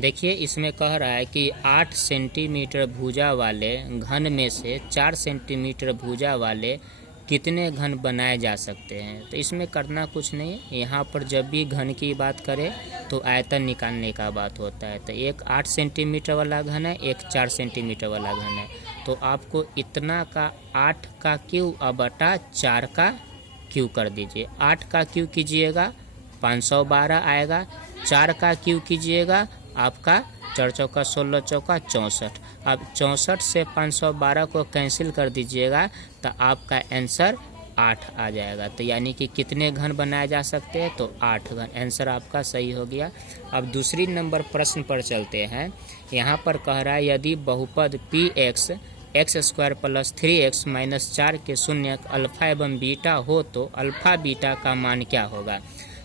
देखिए इसमें कह रहा है कि 8 सेंटीमीटर भुजा वाले घन में से 4 सेंटीमीटर भुजा वाले कितने घन बनाए जा सकते हैं। तो इसमें करना कुछ नहीं, यहाँ पर जब भी घन की बात करें तो आयतन निकालने का बात होता है। तो एक 8 सेंटीमीटर वाला घन है, एक 4 सेंटीमीटर वाला घन है। तो आपको इतना का 8 का क्यूब बटा 4 का क्यूब कर दीजिए। 8 का क्यूब कीजिएगा 512 आएगा, 4 का क्यूब कीजिएगा आपका 4 चौका 16 चौका 64। अब 64 से 512 को कैंसिल कर दीजिएगा तो आपका आंसर 8 आ जाएगा। तो यानी कि कितने घन बनाए जा सकते हैं, तो 8 घन। आंसर आपका सही हो गया। अब दूसरी नंबर प्रश्न पर चलते हैं। यहाँ पर कह रहा है यदि बहुपद P x x square plus 3x minus 4 के शून्य अल्फा एवं बीटा हो तो अल्फा बीटा का मान क्या होगा।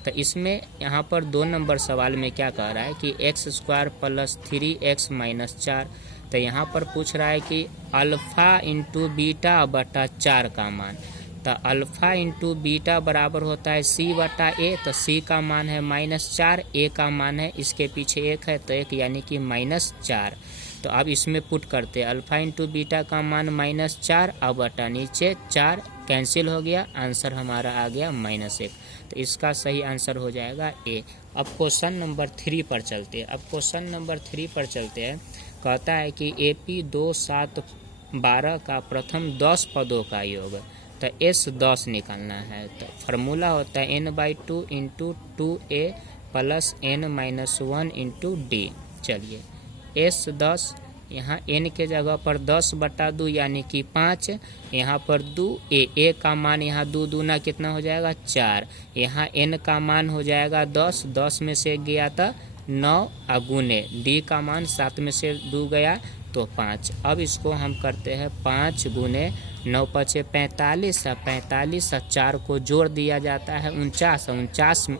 तो इसमें यहाँ पर 2 नंबर सवाल में क्या कह रहा है कि x square plus 3x minus 4। तो यहाँ पर पूछ रहा है कि अल्फ़ा इंटू बीटा बटा 4 का मान। तो अल्फ़ा इंटू बीटा बराबर होता है c बटा a। तो c का मान है -4, a का मान है इसके पीछे 1 है तो 1 यानी कि -4। तो अब इसमें पुट करते हैं अल्फ़ा इंटू बीटा का मान -4 अब बटा नीचे 4 कैंसिल हो गया, आंसर हमारा आ गया -1। तो इसका सही आंसर हो जाएगा ए। अब क्वेश्चन नंबर 3 पर चलते हैं। अब क्वेश्चन नंबर 3 पर चलते हैं। कहता है कि AP 2 7 12 का प्रथम 10 पदों का योग। तो S 10 निकालना है। तो फार्मूला होता है n/2 into 2a plus n-1 into d। चलिए S 10, यहाँ n के जगह पर 10 बटा 2 यानी कि 5, यहाँ पर 2a का मान यहाँ 2 दूना कितना हो जाएगा 4, यहाँ n का मान हो जाएगा 10, 10 में से गया था 9 गुने d का मान 7 में से 2 गया तो 5। अब इसको हम करते हैं 5 गुने 9 पचे 45, 45 और 4 को जोड़ दिया जाता है 49, 49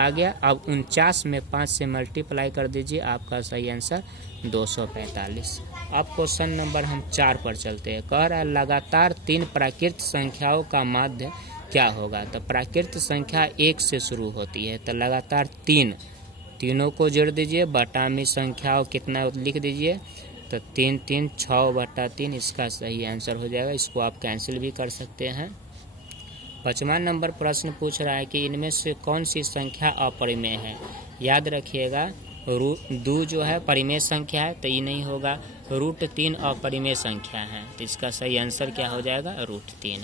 आ गया। अब 49 में 5 से मल्टीप्लाई कर दीजिए, आपका सही आंसर 245। अब क्वेश्चन नंबर हम 4 पर चलते हैं। कह रहा है लगातार 3 प्राकृत संख्याओं का माध्य क्या होगा। तो प्राकृत संख्या 1 से शुरू होती है। तो लगातार 3, तीनों को जोड़ दीजिए, बटा में संख्याओं कितना लिख दीजिए। तो 3 3 6 बटा 3 इसका सही आंसर हो जाएगा। इसको आप कैंसिल भी कर सकते हैं। 5वां नंबर प्रश्न पूछ रहा है कि इनमें से कौन सी संख्या अपरिमेय है। याद रखिएगा 2 जो है परिमेय संख्या है तो ये नहीं होगा। √3 अपरिमेय संख्या है तो इसका सही आंसर क्या हो जाएगा, √3।